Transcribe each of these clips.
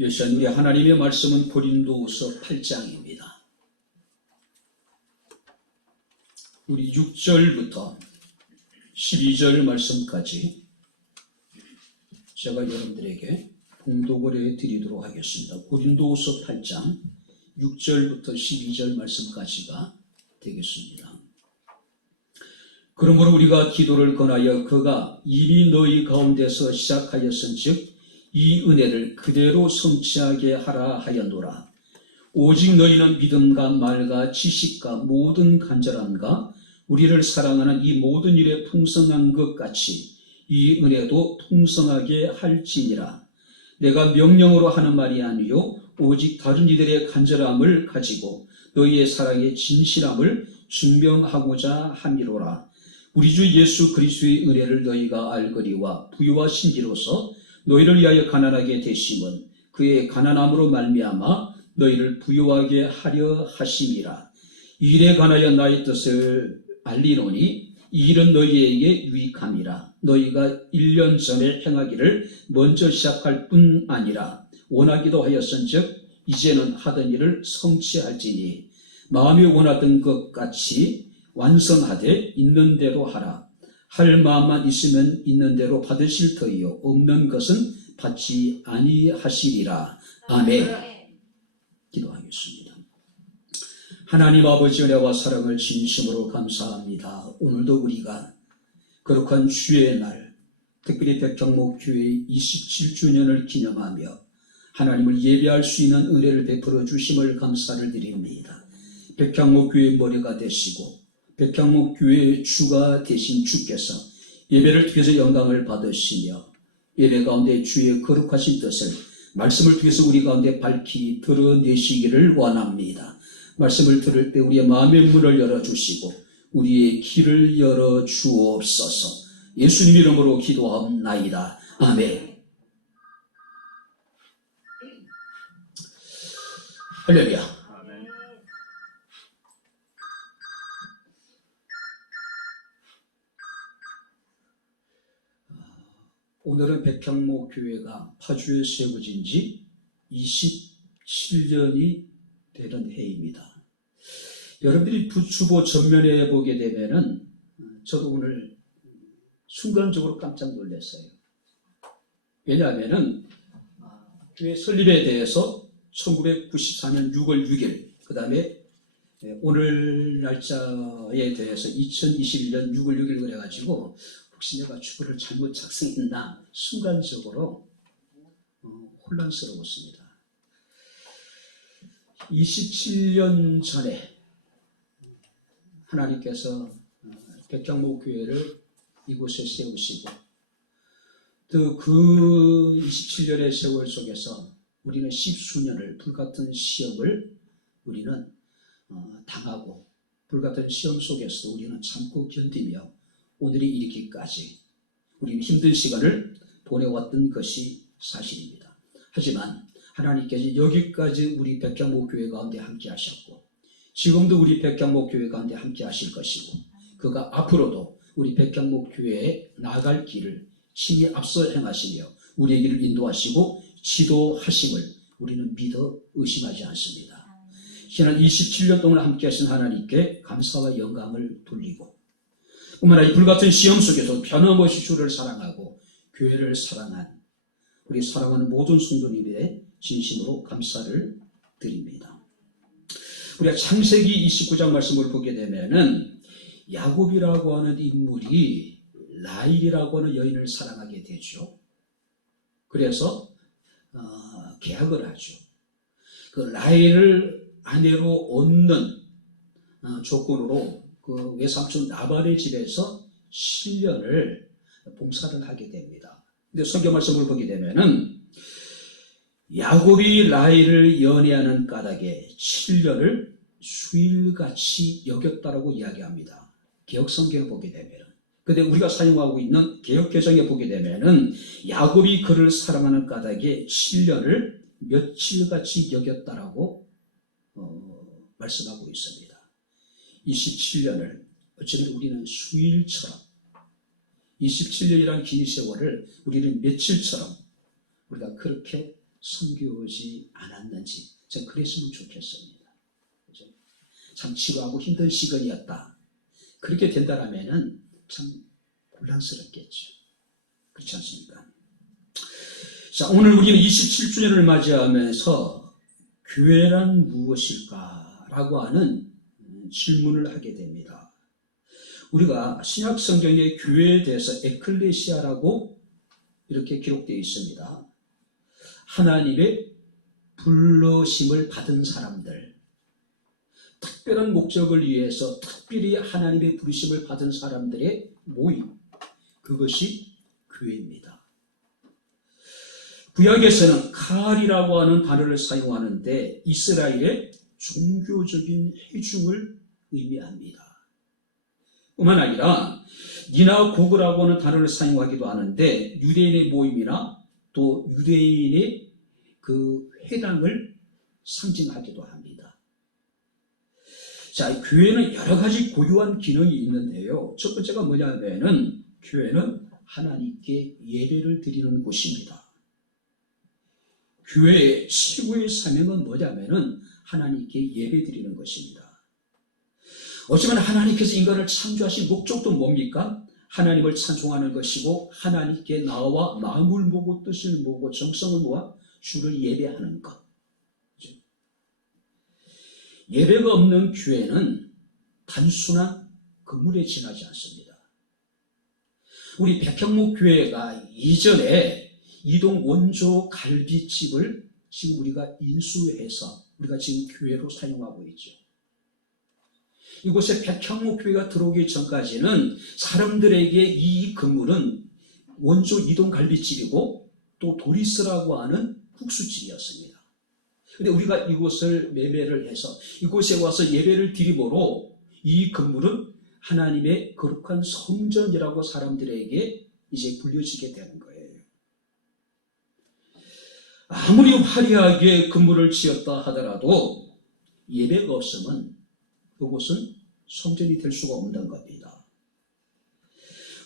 요시안 우리 하나님의 말씀은 고린도후서 8장입니다. 우리 6절부터 12절 말씀까지 제가 여러분들에게 봉독을 해드리도록 하겠습니다. 고린도후서 8장 6절부터 12절 말씀까지가 되겠습니다. 그러므로 우리가 기도를 권하여 그가 이미 너희 가운데서 시작하였은즉 이 은혜를 그대로 성취하게 하라 하였노라. 오직 너희는 믿음과 말과 지식과 모든 간절함과 우리를 사랑하는 이 모든 일에 풍성한 것 같이 이 은혜도 풍성하게 할지니라. 내가 명령으로 하는 말이 아니요 오직 다른 이들의 간절함을 가지고 너희의 사랑의 진실함을 증명하고자 함이로라. 우리 주 예수 그리스도의 은혜를 너희가 알거니와 부유와 신비로서 너희를 위하여 가난하게 되심은 그의 가난함으로 말미암아 너희를 부유하게 하려 하심이라. 이 일에 관하여 나의 뜻을 알리노니 이 일은 너희에게 유익함이라. 너희가 1년 전에 행하기를 먼저 시작할 뿐 아니라 원하기도 하였은즉 이제는 하던 일을 성취할지니 마음이 원하던 것 같이 완성하되 있는 대로 하라. 할 마음만 있으면 있는 대로 받으실 터이요 없는 것은 받지 아니하시리라. 아멘. 기도하겠습니다. 하나님 아버지 은혜와 사랑을 진심으로 감사합니다. 오늘도 우리가 거룩한 주의 날, 특별히 백향목교회 27주년을 기념하며 하나님을 예배할 수 있는 은혜를 베풀어 주심을 감사를 드립니다. 백향목교회의 머리가 되시고 백향목교회의 주가 되신 주께서 예배를 통해서 영광을 받으시며 예배 가운데 주의 거룩하신 뜻을 말씀을 통해서 우리 가운데 밝히 드러내시기를 원합니다. 말씀을 들을 때 우리의 마음의 문을 열어주시고 우리의 길을 열어주옵소서. 예수님 이름으로 기도하옵나이다. 아멘. 할렐루야. 오늘은 백향목교회가 파주에 세워진 지 27년이 되는 해입니다. 여러분들이 부추보 전면에 보게 되면은 저도 오늘 순간적으로 깜짝 놀랐어요. 왜냐하면은 교회 설립에 대해서 1994년 6월 6일 그 다음에 오늘 날짜에 대해서 2021년 6월 6일 그래가지고 혹시 내가 주보를 잘못 작성했나 순간적으로 혼란스러웠습니다. 27년 전에 하나님께서 백향목교회를 이곳에 세우시고 또 그 27년의 세월 속에서 우리는 십수년을 불같은 시험을 우리는 당하고 불같은 시험 속에서도 우리는 참고 견디며 오늘이 이르기까지 우리는 힘든 시간을 보내왔던 것이 사실입니다. 하지만 하나님께서 여기까지 우리 백향목교회 가운데 함께 하셨고 지금도 우리 백향목교회 가운데 함께 하실 것이고 그가 앞으로도 우리 백향목교회에 나아갈 길을 친히 앞서 행하시며 우리의 길을 인도하시고 지도하심을 우리는 믿어 의심하지 않습니다. 지난 27년 동안 함께 하신 하나님께 감사와 영광을 돌리고 뿐만 아니라 이 불같은 시험 속에서 변함없이 주를 사랑하고 교회를 사랑한 우리 사랑하는 모든 성도님의 진심으로 감사를 드립니다. 우리가 창세기 29장 말씀을 보게 되면은 야곱이라고 하는 인물이 라헬이라고 하는 여인을 사랑하게 되죠. 그래서 계약을 하죠. 그 라헬을 아내로 얻는 조건으로 그 외삼촌 나발의 집에서 7년을 봉사를 하게 됩니다. 근데 성경 말씀을 보게 되면은 야곱이 라헬을 연애하는 까닭에 7년을 수일같이 여겼다라고 이야기합니다. 개혁 성경을 보게 되면은. 근데 우리가 사용하고 있는 개혁 개정에 보게 되면은 야곱이 그를 사랑하는 까닭에 7년을 며칠같이 여겼다라고 말씀하고 있습니다. 27년을 어쩌면 우리는 수일처럼 27년이라는 긴 세월을 우리는 며칠처럼 우리가 그렇게 섬겨오지 않았는지 전 그랬으면 좋겠습니다. 그죠? 참 지루하고 힘든 시간이었다. 그렇게 된다라면은 참 곤란스럽겠죠. 그렇지 않습니까? 자, 오늘 우리는 27주년을 맞이하면서 교회란 무엇일까? 라고 하는 질문을 하게 됩니다. 우리가 신약 성경의 교회에 대해서 에클레시아라고 이렇게 기록되어 있습니다. 하나님의 불러심을 받은 사람들, 특별한 목적을 위해서 특별히 하나님의 부르심을 받은 사람들의 모임, 그것이 교회입니다. 구약에서는 칼이라고 하는 단어를 사용하는데 이스라엘의 종교적인 회중을 의미합니다. 뿐만 아니라 니나고그라고 하는 단어를 사용하기도 하는데 유대인의 모임이나 또 유대인의 그 회당을 상징하기도 합니다. 자, 교회는 여러 가지 고유한 기능이 있는데요. 첫 번째가 뭐냐면은 교회는 하나님께 예배를 드리는 곳입니다. 교회의 최고의 사명은 뭐냐면은 하나님께 예배 드리는 것입니다. 어쩌면 하나님께서 인간을 창조하신 목적도 뭡니까? 하나님을 찬송하는 것이고 하나님께 나와 마음을 모으고 뜻을 모으고 정성을 모아 주를 예배하는 것. 예배가 없는 교회는 단순한 건물에 지나지 않습니다. 우리 백향목 교회가 이전에 이동 원조 갈비집을 지금 우리가 인수해서 우리가 지금 교회로 사용하고 있죠. 이곳에 백향목 교회가 들어오기 전까지는 사람들에게 이 건물은 원조 이동 갈비집이고 또 도리스라고 하는 국수집이었습니다. 근데 우리가 이곳을 매매를 해서 이곳에 와서 예배를 드림으로 이 건물은 하나님의 거룩한 성전이라고 사람들에게 이제 불려지게 되는 거예요. 아무리 화려하게 건물을 지었다 하더라도 예배가 없으면 그곳은 성전이 될 수가 없는 겁니다.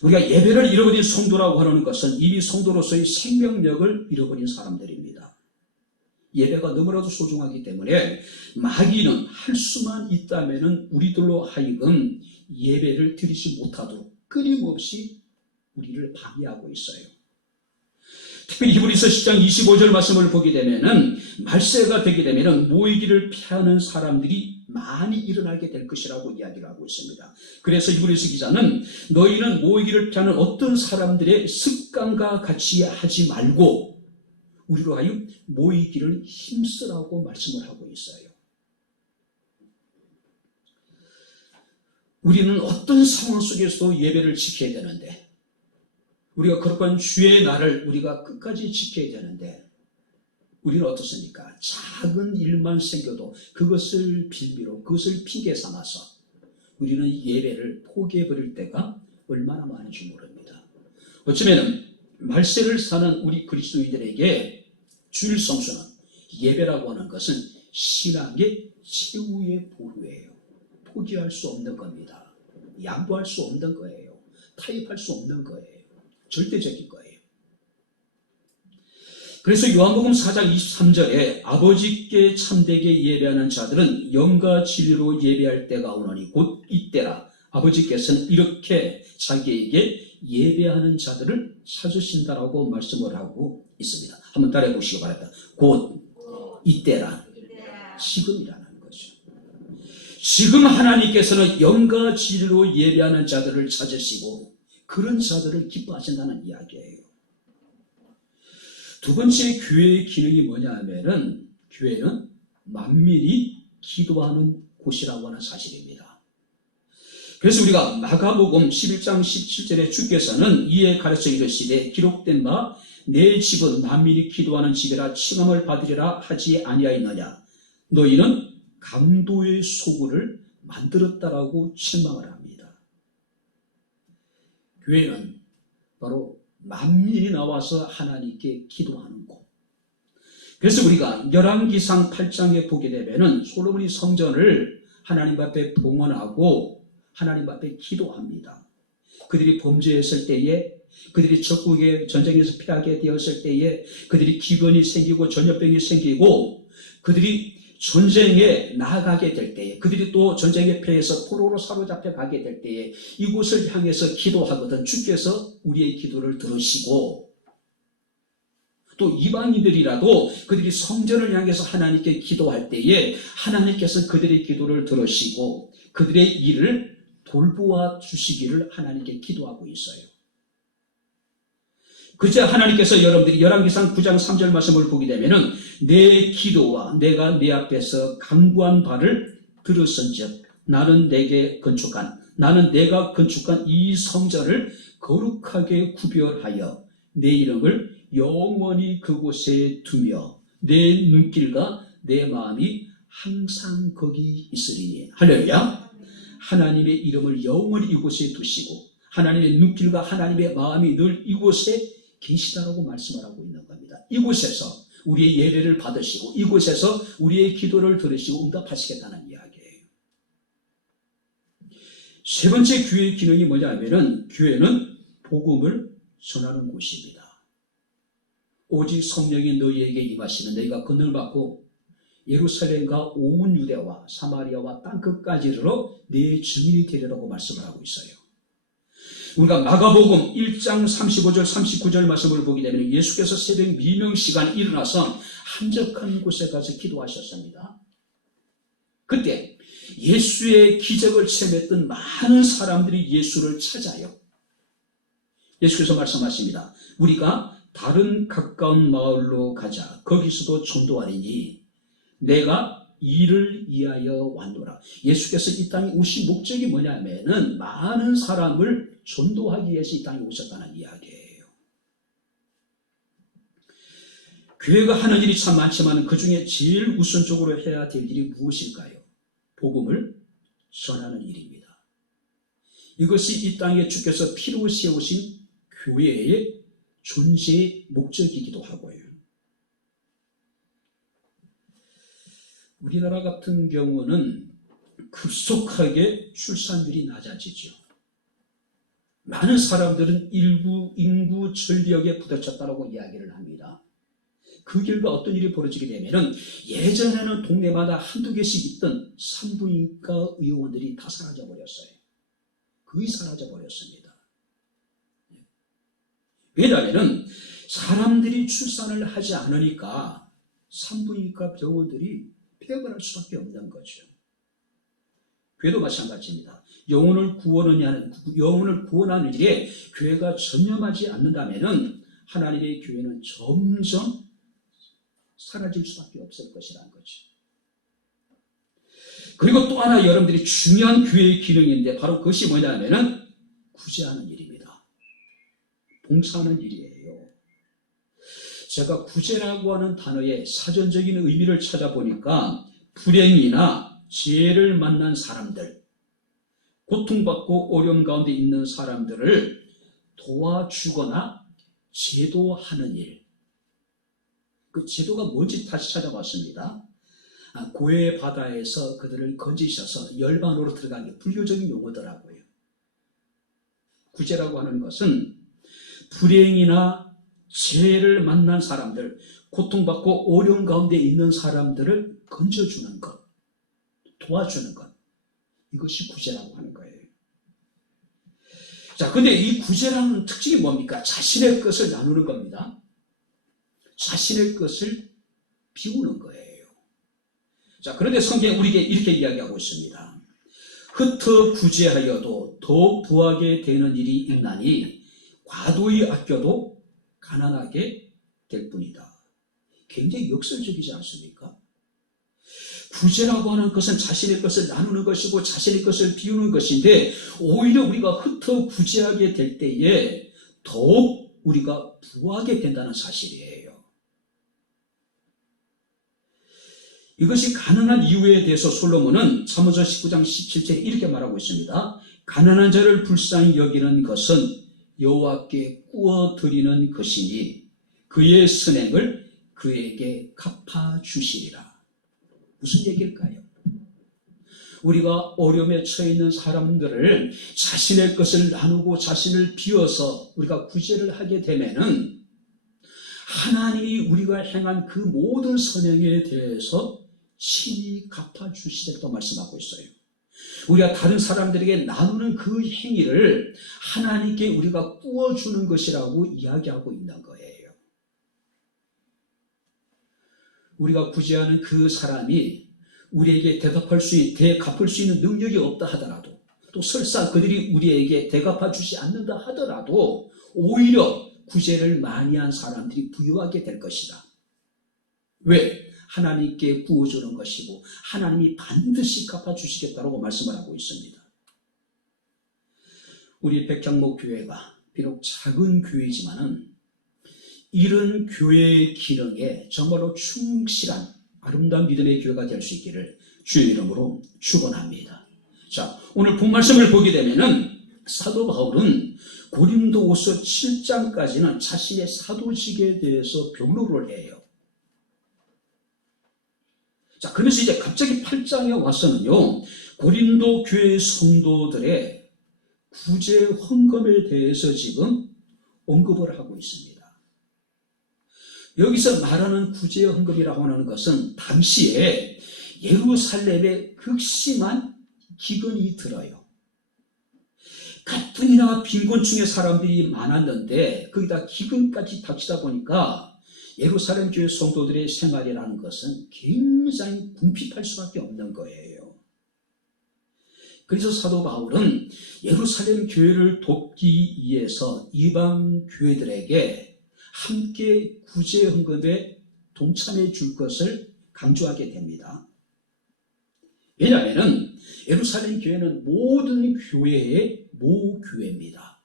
우리가 예배를 잃어버린 성도라고 하는 것은 이미 성도로서의 생명력을 잃어버린 사람들입니다. 예배가 너무나도 소중하기 때문에 마귀는 할 수만 있다면 우리들로 하여금 예배를 드리지 못하도록 끊임없이 우리를 방해하고 있어요. 특별히 히브리서 10장 25절 말씀을 보게 되면은 말세가 되게 되면은 모이기를 피하는 사람들이 많이 일어나게 될 것이라고 이야기를 하고 있습니다. 그래서 히브리서 기자는 너희는 모이기를 피하는 어떤 사람들의 습관과 같이 하지 말고 우리로 하여 모이기를 힘쓰라고 말씀을 하고 있어요. 우리는 어떤 상황 속에서도 예배를 지켜야 되는데 우리가 거룩한 주의 날을 우리가 끝까지 지켜야 되는데 우리는 어떻습니까? 작은 일만 생겨도 그것을 빌미로 그것을 핑계 삼아서 우리는 예배를 포기해버릴 때가 얼마나 많은지 모릅니다. 어쩌면 말세를 사는 우리 그리스도인들에게 주일 성수는 예배라고 하는 것은 신앙의 최후의 보루예요. 포기할 수 없는 겁니다. 양보할 수 없는 거예요. 타협할 수 없는 거예요. 절대적인 거예요. 그래서 요한복음 4장 23절에 아버지께 참되게 예배하는 자들은 영과 진리로 예배할 때가 오노니 곧 이때라. 아버지께서는 이렇게 자기에게 예배하는 자들을 찾으신다라고 말씀을 하고 있습니다. 한번 따라해 보시기 바랍니다. 곧 이때라. 지금이라는 거죠. 지금 하나님께서는 영과 진리로 예배하는 자들을 찾으시고 그런 자들을 기뻐하신다는 이야기예요. 두 번째 교회의 기능이 뭐냐 하면은 교회는 만민이 기도하는 곳이라고 하는 사실입니다. 그래서 우리가 마가복음 11장 17절에 주께서는 이에 가르쳐 이르시되 기록된 바 내 집은 만민이 기도하는 집이라 칭함을 받으리라 하지 아니하였느냐. 너희는 강도의 소굴을 만들었다라고 책망을 합니다. 교회는 바로 만민이 나와서 하나님께 기도하는 곳. 그래서 우리가 열왕기상 8장에 보게 되면은 솔로몬이 성전을 하나님 앞에 봉헌하고 하나님 앞에 기도합니다. 그들이 범죄했을 때에, 그들이 적국의 전쟁에서 패하게 되었을 때에, 그들이 기근이 생기고 전염병이 생기고, 그들이 전쟁에 나아가게 될 때에, 그들이 또 전쟁에 패해서 포로로 사로잡혀 가게 될 때에 이곳을 향해서 기도하거든 주께서 우리의 기도를 들으시고, 또 이방인들이라도 그들이 성전을 향해서 하나님께 기도할 때에 하나님께서 그들의 기도를 들으시고 그들의 일을 돌보아 주시기를 하나님께 기도하고 있어요. 그제 하나님께서 여러분들이 열왕기상 9장 3절 말씀을 보게 되면은 내 기도와 내가 네 앞에서 간구한 바를 들었은즉 나는 내가 건축한 이 성전을 거룩하게 구별하여 내 이름을 영원히 그곳에 두며 내 눈길과 내 마음이 항상 거기 있으리니. 할렐루야. 하나님의 이름을 영원히 이곳에 두시고 하나님의 눈길과 하나님의 마음이 늘 이곳에 계시다라고 말씀을 하고 있는 겁니다. 이곳에서 우리의 예배를 받으시고 이곳에서 우리의 기도를 들으시고 응답하시겠다는 이야기예요. 세 번째 교회의 기능이 뭐냐면은 교회는 복음을 전하는 곳입니다. 오직 성령이 너희에게 임하시면 너희가 권능을 받고 예루살렘과 온 유대와 사마리아와 땅끝까지로 내 증인이 되리라고 말씀을 하고 있어요. 우리가 마가복음 1장 35절 39절 말씀을 보게 되면 예수께서 새벽 미명 시간에 일어나서 한적한 곳에 가서 기도하셨습니다. 그때 예수의 기적을 체험했던 많은 사람들이 예수를 찾아요. 예수께서 말씀하십니다. 우리가 다른 가까운 마을로 가자. 거기서도 전도하리니 내가 이를 위하여 왔노라. 예수께서 이 땅에 오신 목적이 뭐냐면은 많은 사람을 전도하기 위해서 이 땅에 오셨다는 이야기예요. 교회가 하는 일이 참 많지만 그 중에 제일 우선적으로 해야 될 일이 무엇일까요? 복음을 전하는 일입니다. 이것이 이 땅에 주께서 피로 세우신 교회의 존재의 목적이기도 하고요. 우리나라 같은 경우는 급속하게 출산율이 낮아지죠. 많은 사람들은 인구 절벽에 부딪혔다고 이야기를 합니다. 그 결과 어떤 일이 벌어지게 되면은 예전에는 동네마다 한두 개씩 있던 산부인과 의원들이 다 사라져버렸어요. 거의 사라져버렸습니다. 왜냐하면 사람들이 출산을 하지 않으니까 산부인과 병원들이 폐업을 할 수밖에 없는 거죠. 교회도 마찬가지입니다. 영혼을 구원하는 일에 교회가 전념하지 않는다면 하나님의 교회는 점점 사라질 수밖에 없을 것이라는 거죠. 그리고 또 하나 여러분들이 중요한 교회의 기능인데 바로 그것이 뭐냐면 구제하는 일입니다. 봉사하는 일이에요. 제가 구제라고 하는 단어의 사전적인 의미를 찾아보니까 불행이나 죄를 만난 사람들, 고통받고 어려움 가운데 있는 사람들을 도와주거나 제도하는 일. 그 제도가 뭔지 다시 찾아봤습니다. 고해 바다에서 그들을 건지셔서 열반으로 들어가는 게 불교적인 용어더라고요. 구제라고 하는 것은 불행이나 죄를 만난 사람들, 고통받고 어려운 가운데 있는 사람들을 건져주는 것, 도와주는 것, 이것이 구제라고 하는 거예요. 자, 근데 이 구제라는 특징이 뭡니까? 자신의 것을 나누는 겁니다. 자신의 것을 비우는 거예요. 자, 그런데 성경에 우리에게 이렇게 이야기하고 있습니다. 흩어 구제하여도 더 부하게 되는 일이 있나니 과도히 아껴도 가난하게 될 뿐이다. 굉장히 역설적이지 않습니까? 구제라고 하는 것은 자신의 것을 나누는 것이고 자신의 것을 비우는 것인데 오히려 우리가 흩어 구제하게 될 때에 더욱 우리가 부하게 된다는 사실이에요. 이것이 가능한 이유에 대해서 솔로몬은 잠언서 19장 17절에 이렇게 말하고 있습니다. 가난한 자를 불쌍히 여기는 것은 여호와께 꾸어드리는 것이니 그의 선행을 그에게 갚아주시리라. 무슨 얘기일까요? 우리가 어려움에 처해 있는 사람들을 자신의 것을 나누고 자신을 비워서 우리가 구제를 하게 되면은 하나님이 우리가 행한 그 모든 선행에 대해서 친히 갚아주시겠다고 말씀하고 있어요. 우리가 다른 사람들에게 나누는 그 행위를 하나님께 우리가 꾸어주는 것이라고 이야기하고 있는 거예요. 우리가 구제하는 그 사람이 우리에게 대갚을 수 있는 능력이 없다 하더라도, 또 설사 그들이 우리에게 대갚아 주지 않는다 하더라도 오히려 구제를 많이 한 사람들이 부유하게 될 것이다. 왜? 하나님께 구워주는 것이고 하나님이 반드시 갚아주시겠다고 말씀을 하고 있습니다. 우리 백향목교회가 비록 작은 교회지만은 이런 교회의 기능에 정말로 충실한 아름다운 믿음의 교회가 될 수 있기를 주의 이름으로 축원합니다. 자, 오늘 본 말씀을 보게 되면은 사도 바울은 고린도후서 7장까지는 자신의 사도직에 대해서 변호를 해요. 자, 그러면서 이제 갑자기 8장에 와서는요, 고린도 교회 성도들의 구제 헌금에 대해서 지금 언급을 하고 있습니다. 여기서 말하는 구제 헌금이라고 하는 것은 당시에 예루살렘에 극심한 기근이 들어요. 가뜩이나 빈곤층의 사람들이 많았는데 거기다 기근까지 닥치다 보니까 예루살렘 교회 성도들의 생활이라는 것은 굉장히 궁핍할 수밖에 없는 거예요. 그래서 사도 바울은 예루살렘 교회를 돕기 위해서 이방 교회들에게 함께 구제 헌금에 동참해 줄 것을 강조하게 됩니다. 왜냐하면 예루살렘 교회는 모든 교회의 모교회입니다.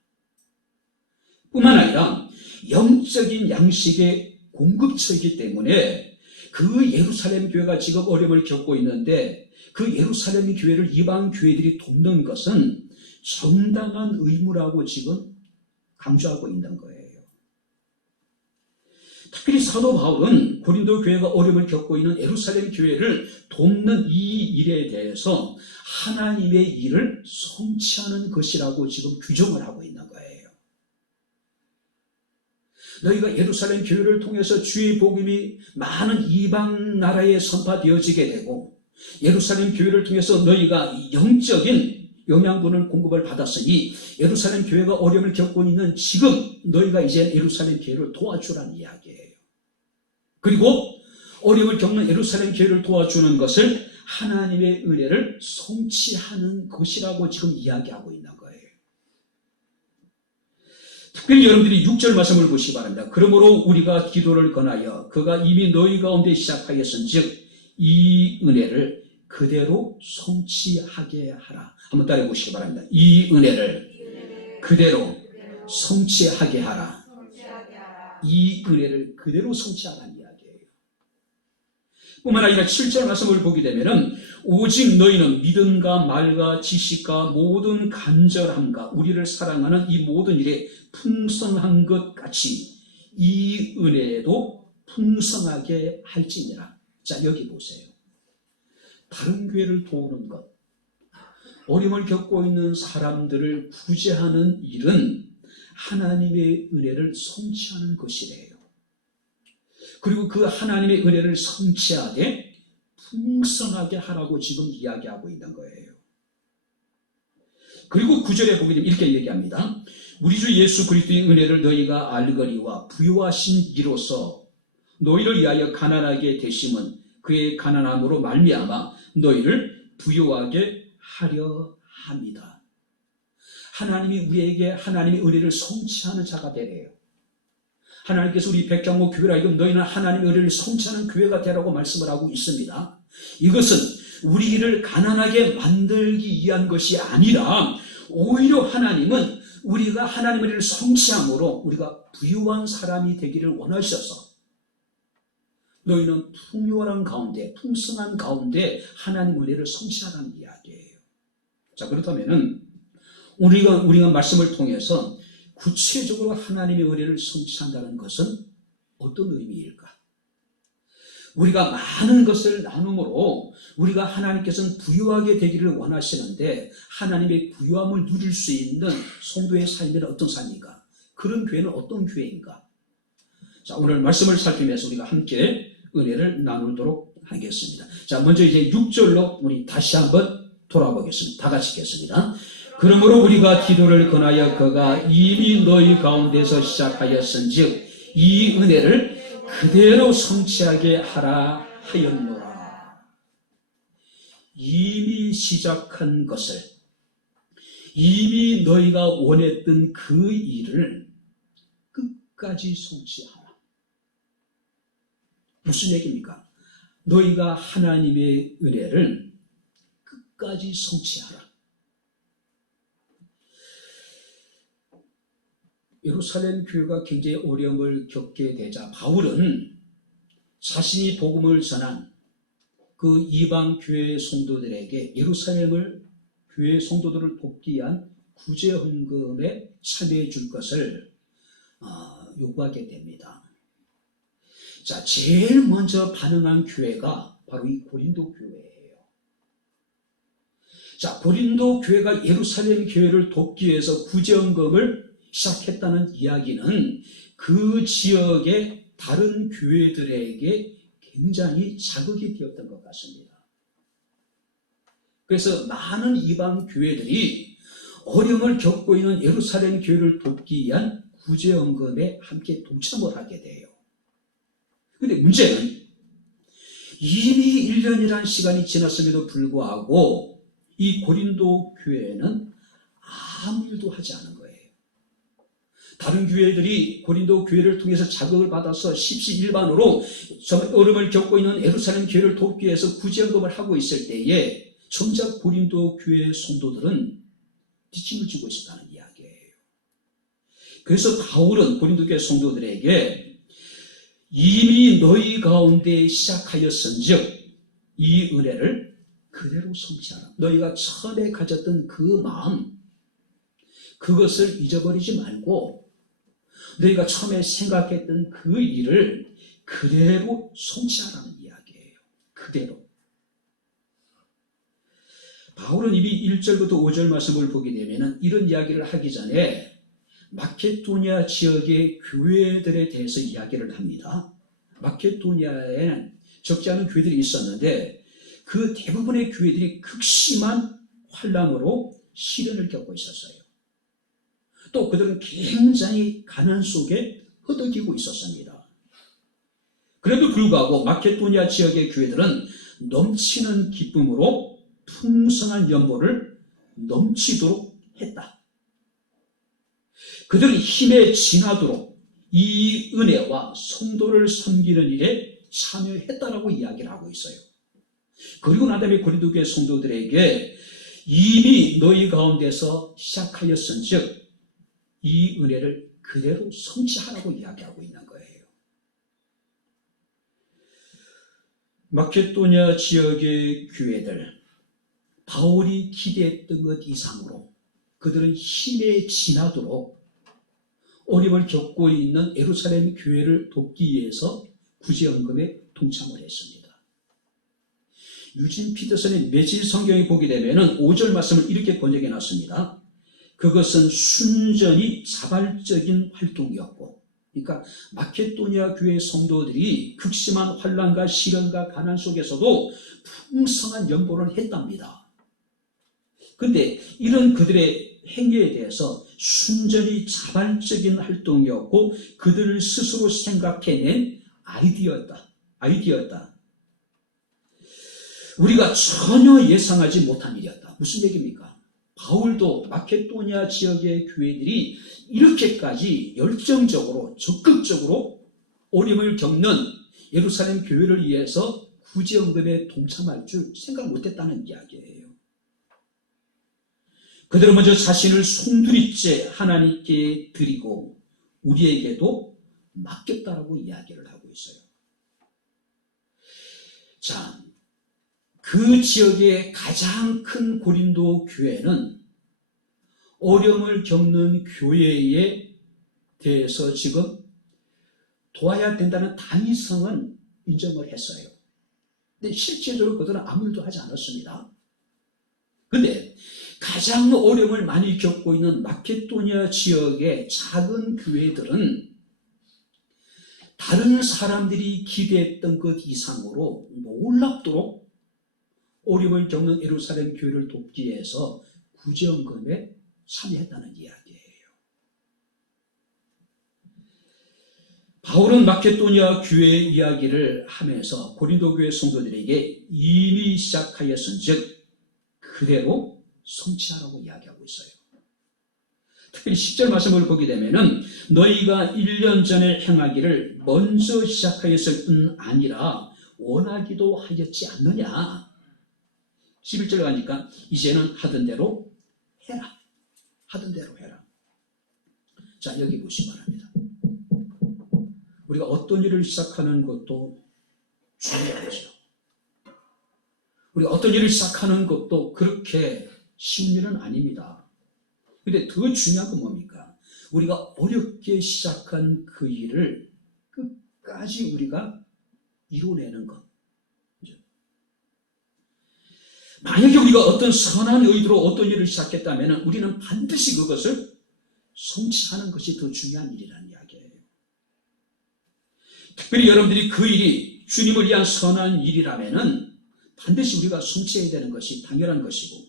뿐만 아니라 영적인 양식의 공급처이기 때문에 그 예루살렘 교회가 지금 어려움을 겪고 있는데 그 예루살렘 교회를 이방 교회들이 돕는 것은 정당한 의무라고 지금 강조하고 있는 거예요. 특별히 사도 바울은 고린도 교회가 어려움을 겪고 있는 예루살렘 교회를 돕는 이 일에 대해서 하나님의 일을 성취하는 것이라고 지금 규정을 하고 있는 거예요. 너희가 예루살렘 교회를 통해서 주의 복음이 많은 이방 나라에 선포되어지게 되고 예루살렘 교회를 통해서 너희가 영적인 영양분을 공급을 받았으니 예루살렘 교회가 어려움을 겪고 있는 지금 너희가 이제 예루살렘 교회를 도와주라는 이야기예요. 그리고 어려움을 겪는 예루살렘 교회를 도와주는 것을 하나님의 은혜를 성취하는 것이라고 지금 이야기하고 있는 거예요. 특별히 여러분들이 6절 말씀을 보시기 바랍니다. 그러므로 우리가 기도를 권하여 그가 이미 너희 가운데 시작하였은즉 이 은혜를 그대로 성취하게 하라. 한번 따라해 보시기 바랍니다. 이 은혜를 그대로 성취하게 하라. 이 은혜를 그대로 성취하라는 이야기예요. 뿐만 아니라 7절 말씀을 보게 되면은 오직 너희는 믿음과 말과 지식과 모든 간절함과 우리를 사랑하는 이 모든 일에 풍성한 것 같이 이 은혜도 풍성하게 할지니라. 자, 여기 보세요. 다른 교회를 도우는 것, 어려움을 겪고 있는 사람들을 구제하는 일은 하나님의 은혜를 성취하는 것이래요. 그리고 그 하나님의 은혜를 성취하되 풍성하게 하라고 지금 이야기하고 있는 거예요. 그리고 9절에 보게 되면 이렇게 얘기합니다. 우리 주 예수 그리스도의 은혜를 너희가 알거니와 부요하신 이로써 너희를 위하여 가난하게 되심은 그의 가난함으로 말미암아 너희를 부요하게 하려 합니다. 하나님이 우리에게 하나님의 은혜를 성취하는 자가 되래요. 하나님께서 우리 백향목 교회라 이건 너희는 하나님의 은혜를 성취하는 교회가 되라고 말씀을 하고 있습니다. 이것은 우리를 가난하게 만들기 위한 것이 아니라 오히려 하나님은 우리가 하나님의 은혜를 성취함으로 우리가 부유한 사람이 되기를 원하셔서 너희는 풍요한 가운데, 풍성한 가운데 하나님의 은혜를 성취하라는 이야기예요. 자, 그렇다면은 우리가 말씀을 통해서 구체적으로 하나님의 은혜를 성취한다는 것은 어떤 의미일까? 우리가 많은 것을 나눔으로 우리가 하나님께서는 부유하게 되기를 원하시는데 하나님의 부유함을 누릴 수 있는 성도의 삶은 어떤 삶인가? 그런 교회는 어떤 교회인가? 자, 오늘 말씀을 살피면서 우리가 함께 은혜를 나누도록 하겠습니다. 자, 먼저 이제 6절로 우리 다시 한번 돌아보겠습니다. 다 같이 읽겠습니다. 그러므로 우리가 기도를 권하여 그가 이미 너희 가운데서 시작하였은즉 이 은혜를 그대로 성취하게 하라 하였노라. 이미 시작한 것을, 이미 너희가 원했던 그 일을 끝까지 성취하라. 무슨 얘기입니까? 너희가 하나님의 은혜를 끝까지 성취하라. 예루살렘 교회가 굉장히 어려움을 겪게 되자 바울은 자신이 복음을 전한 그 이방 교회 성도들에게 예루살렘을 교회 성도들을 돕기 위한 구제 헌금에 참여해 줄 것을 요구하게 됩니다. 자, 제일 먼저 반응한 교회가 바로 이 고린도 교회예요. 자, 고린도 교회가 예루살렘 교회를 돕기 위해서 구제 헌금을 시작했다는 이야기는 그 지역의 다른 교회들에게 굉장히 자극이 되었던 것 같습니다. 그래서 많은 이방 교회들이 어려움을 겪고 있는 예루살렘 교회를 돕기 위한 구제헌금에 함께 동참을 하게 돼요. 그런데 문제는 이미 1년이라는 시간이 지났음에도 불구하고 이 고린도 교회는 아무 일도 하지 않은 거예요. 다른 교회들이 고린도 교회를 통해서 자극을 받아서 십시일반으로 어려움을 겪고 있는 예루살렘 교회를 돕기 위해서 구제헌금을 하고 있을 때에 정작 고린도 교회 성도들은 뒷짐을 지고 있었다는 이야기예요. 그래서 바울은 고린도 교회 성도들에게 이미 너희 가운데 시작하였은즉 이 은혜를 그대로 성취하라. 너희가 처음에 가졌던 그 마음, 그것을 잊어버리지 말고 너희가 처음에 생각했던 그 일을 그대로 성취하라는 이야기예요. 그대로. 바울은 이미 1절부터 5절 말씀을 보게 되면 이런 이야기를 하기 전에 마케도니아 지역의 교회들에 대해서 이야기를 합니다. 마케도니아에는 적지 않은 교회들이 있었는데 그 대부분의 교회들이 극심한 환난으로 시련을 겪고 있었어요. 또 그들은 굉장히 가난 속에 허덕이고 있었습니다. 그래도 불구하고 마케도니아 지역의 교회들은 넘치는 기쁨으로 풍성한 연보를 넘치도록 했다. 그들은 힘에 진하도록 이 은혜와 성도를 섬기는 일에 참여했다라고 이야기를 하고 있어요. 그리고 난 다음에 고린도 교회 성도들에게 이미 너희 가운데서 시작하였은즉 이 은혜를 그대로 성취하라고 이야기하고 있는 거예요. 마케도니아 지역의 교회들, 바울이 기대했던 것 이상으로 그들은 힘에 진하도록 어려움을 겪고 있는 예루살렘 교회를 돕기 위해서 구제헌금에 동참을 했습니다. 유진 피터슨의 매질 성경에 보게 되면 5절 말씀을 이렇게 번역해 놨습니다. 그것은 순전히 자발적인 활동이었고, 그러니까 마케도니아 교회 성도들이 극심한 환난과 시련과 가난 속에서도 풍성한 연보를 했답니다. 그런데 이런 그들의 행위에 대해서 순전히 자발적인 활동이었고 그들을 스스로 생각해낸 아이디어였다. 우리가 전혀 예상하지 못한 일이었다. 무슨 얘기입니까? 바울도 마케도니아 지역의 교회들이 이렇게까지 열정적으로 적극적으로 어려움을 겪는 예루살렘 교회를 위해서 구제헌금에 동참할 줄 생각 못했다는 이야기예요. 그들은 먼저 자신을 송두리째 하나님께 드리고 우리에게도 맡겼다라고 이야기를 하고 있어요. 자, 그 지역의 가장 큰 고린도 교회는 어려움을 겪는 교회에 대해서 지금 도와야 된다는 당위성은 인정을 했어요. 근데 실제적으로 그들은 아무 일도 하지 않았습니다. 근데 가장 어려움을 많이 겪고 있는 마케도니아 지역의 작은 교회들은 다른 사람들이 기대했던 것 이상으로 놀랍도록 어려움을 겪는 예루살렘 교회를 돕기 위해서 구제헌금에 참여했다는 이야기예요. 바울은 마케도니아 교회 이야기를 하면서 고린도 교회 성도들에게 이미 시작하였은즉 그대로 성취하라고 이야기하고 있어요. 특별히 10절 말씀을 보게 되면은 너희가 1년 전에 행하기를 먼저 시작하였을 뿐 아니라 원하기도 하였지 않느냐. 11절 가니까 이제는 하던 대로 해라. 하던 대로 해라. 자, 여기 보시기 바랍니다. 우리가 어떤 일을 시작하는 것도 중요하죠. 우리가 어떤 일을 시작하는 것도 그렇게 쉬운 일은 아닙니다. 근데 더 중요한 건 뭡니까? 우리가 어렵게 시작한 그 일을 끝까지 우리가 이뤄내는 것. 만약에 우리가 어떤 선한 의도로 어떤 일을 시작했다면 우리는 반드시 그것을 성취하는 것이 더 중요한 일이라는 이야기예요. 특별히 여러분들이 그 일이 주님을 위한 선한 일이라면 반드시 우리가 성취해야 되는 것이 당연한 것이고,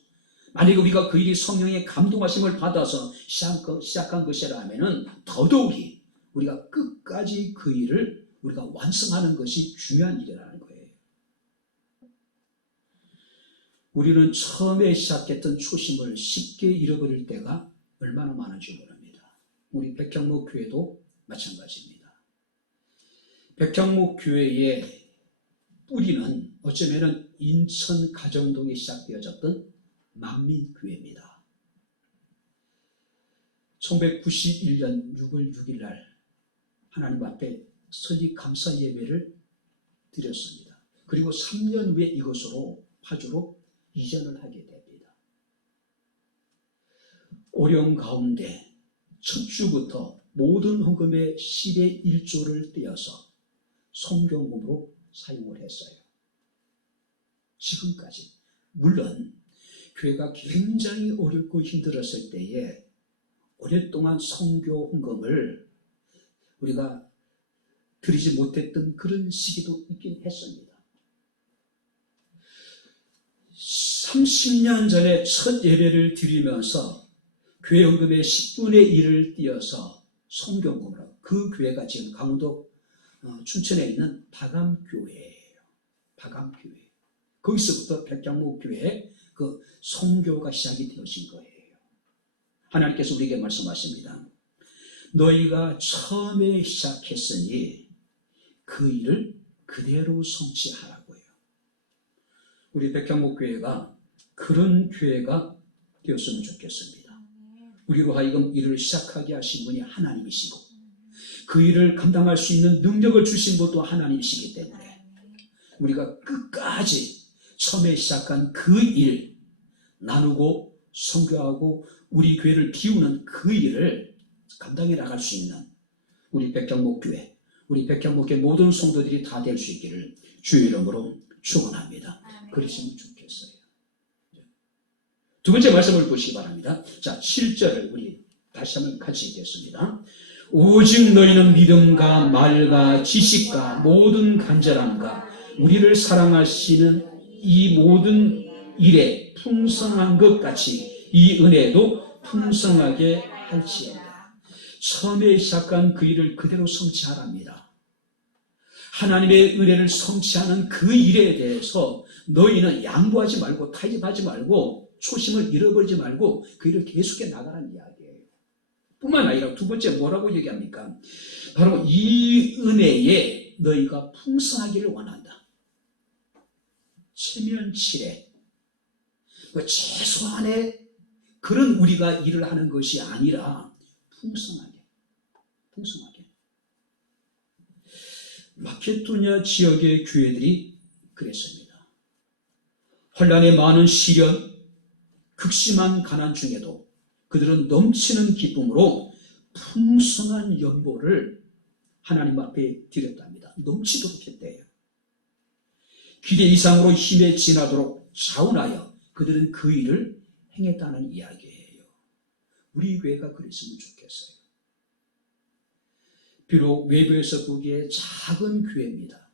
만약에 우리가 그 일이 성령의 감동하심을 받아서 시작한 것이라면 더더욱이 우리가 끝까지 그 일을 우리가 완성하는 것이 중요한 일이라는 거예요. 우리는 처음에 시작했던 초심을 쉽게 잃어버릴 때가 얼마나 많은지 모릅니다. 우리 백향목 교회도 마찬가지입니다. 백향목 교회의 뿌리는 어쩌면 인천 가정동에 시작되어졌던 만민교회입니다. 1991년 6월 6일 날 하나님 앞에 설립 감사 예배를 드렸습니다. 그리고 3년 후에 이것으로 파주로 이전을 하게 됩니다. 어려움 가운데 첫 주부터 모든 헌금의 10의 1조를 떼어서 성경금으로 사용을 했어요. 지금까지. 물론 교회가 굉장히 어렵고 힘들었을 때에 오랫동안 성교 헌금을 우리가 드리지 못했던 그런 시기도 있긴 했습니다. 30년 전에 첫 예배를 드리면서 교회 헌금의 10분의 1을 띄어서 성경금으로, 그 교회가 지금 강원도 춘천에 있는 다감교회예요. 다감교회. 거기서부터 백향목 교회에 그 성교가 시작이 되어진 거예요. 하나님께서 우리에게 말씀하십니다. 너희가 처음에 시작했으니 그 일을 그대로 성취하라고요. 우리 백향목 교회가 그런 교회가 되었으면 좋겠습니다. 우리로 하여금 일을 시작하게 하신 분이 하나님이시고 그 일을 감당할 수 있는 능력을 주신 분도 하나님이시기 때문에 우리가 끝까지 처음에 시작한 그 일, 나누고 선교하고 우리 교회를 키우는 그 일을 감당해 나갈 수 있는 우리 백향목 교회, 우리 백향목의 모든 성도들이 다 될 수 있기를 주의 이름으로 축원합니다. 그러시면 좋겠어요. 두 번째 말씀을 보시기 바랍니다. 자, 7절을 우리 다시 한번 같이 읽겠습니다. 오직 너희는 믿음과 말과 지식과 모든 간절함과 우리를 사랑하시는 이 모든 일에 풍성한 것 같이 이 은혜도 풍성하게 할지어다. 처음에 시작한 그 일을 그대로 성취하랍니다. 하나님의 은혜를 성취하는 그 일에 대해서 너희는 양보하지 말고 타협하지 말고 초심을 잃어버리지 말고 그 일을 계속해 나가라는 이야기예요. 뿐만 아니라 두 번째 뭐라고 얘기합니까? 바로 이 은혜에 너희가 풍성하기를 원한다. 체면치레, 최소한의 그런 우리가 일을 하는 것이 아니라 풍성하게. 마케도니아 지역의 교회들이 그랬습니다. 환난의 많은 시련, 극심한 가난 중에도 그들은 넘치는 기쁨으로 풍성한 연보를 하나님 앞에 드렸답니다. 넘치도록 했대요. 기대 이상으로 힘에 지나도록 자원하여 그들은 그 일을 행했다는 이야기예요. 우리 교회가 그랬으면 좋겠어요. 비록 외부에서 보기에 작은 교회입니다.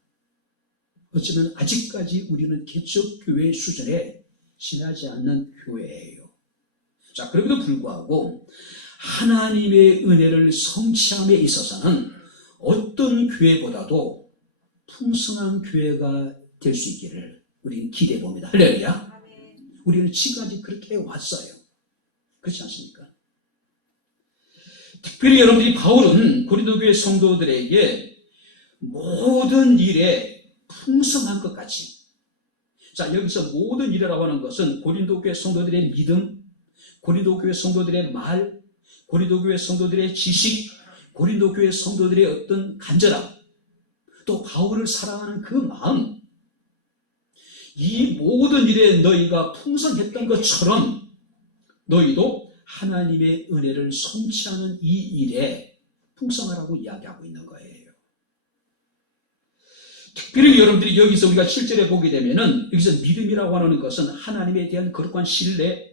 어쩌면 아직까지 우리는 개척교회 수준에 지나지 않는 교회예요. 자, 그럼에도 불구하고 하나님의 은혜를 성취함에 있어서는 어떤 교회보다도 풍성한 교회가 될 수 있기를 우리는 기대해 봅니다. 할렐루야. 우리는 지금까지 그렇게 왔어요. 그렇지 않습니까? 특별히 여러분들이 바울은 고린도 교회 성도들에게 모든 일에 풍성한 것 같이, 자, 여기서 모든 일이라고 하는 것은 고린도 교회 성도들의 믿음, 고린도 교회 성도들의 말, 고린도 교회 성도들의 지식, 고린도 교회 성도들의 어떤 간절함, 또 바울을 사랑하는 그 마음, 이 모든 일에 너희가 풍성했던 것처럼 너희도 하나님의 은혜를 성취하는 이 일에 풍성하라고 이야기하고 있는 거예요. 특별히 여러분들이 여기서 우리가 7절에 보게 되면은 여기서 믿음이라고 하는 것은 하나님에 대한 거룩한 신뢰,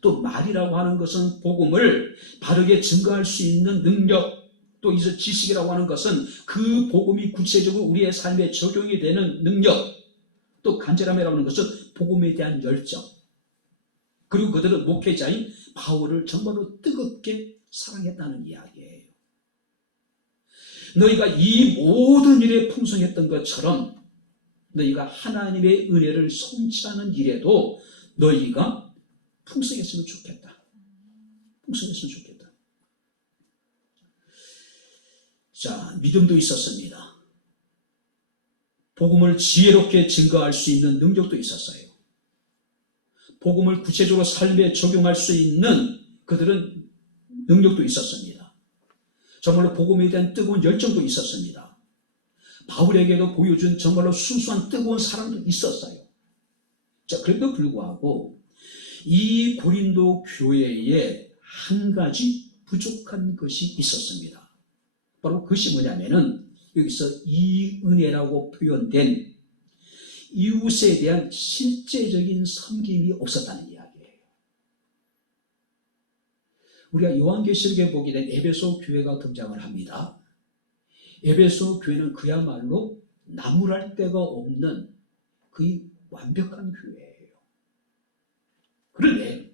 또 말이라고 하는 것은 복음을 바르게 증거할 수 있는 능력, 또 이제 지식이라고 하는 것은 그 복음이 구체적으로 우리의 삶에 적용이 되는 능력, 또 간절함이라고 하는 것은 복음에 대한 열정, 그리고 그들은 목회자인 바울을 정말로 뜨겁게 사랑했다는 이야기예요. 너희가 이 모든 일에 풍성했던 것처럼 너희가 하나님의 은혜를 성취하는 일에도 너희가 풍성했으면 좋겠다. 풍성했으면 좋겠다. 자, 믿음도 있었습니다. 복음을 지혜롭게 증거할 수 있는 능력도 있었어요. 복음을 구체적으로 삶에 적용할 수 있는 그들은 능력도 있었습니다. 정말로 복음에 대한 뜨거운 열정도 있었습니다. 바울에게도 보여준 정말로 순수한 뜨거운 사랑도 있었어요. 자, 그래도 불구하고 이 고린도 교회에 한 가지 부족한 것이 있었습니다. 바로 그것이 뭐냐면은 여기서 이 은혜라고 표현된 이웃에 대한 실제적인 섬김이 없었다는 이야기예요. 우리가 요한계시록에 보게 된 에베소 교회가 등장을 합니다. 에베소 교회는 그야말로 나무랄 데가 없는 거의 완벽한 교회예요. 그런데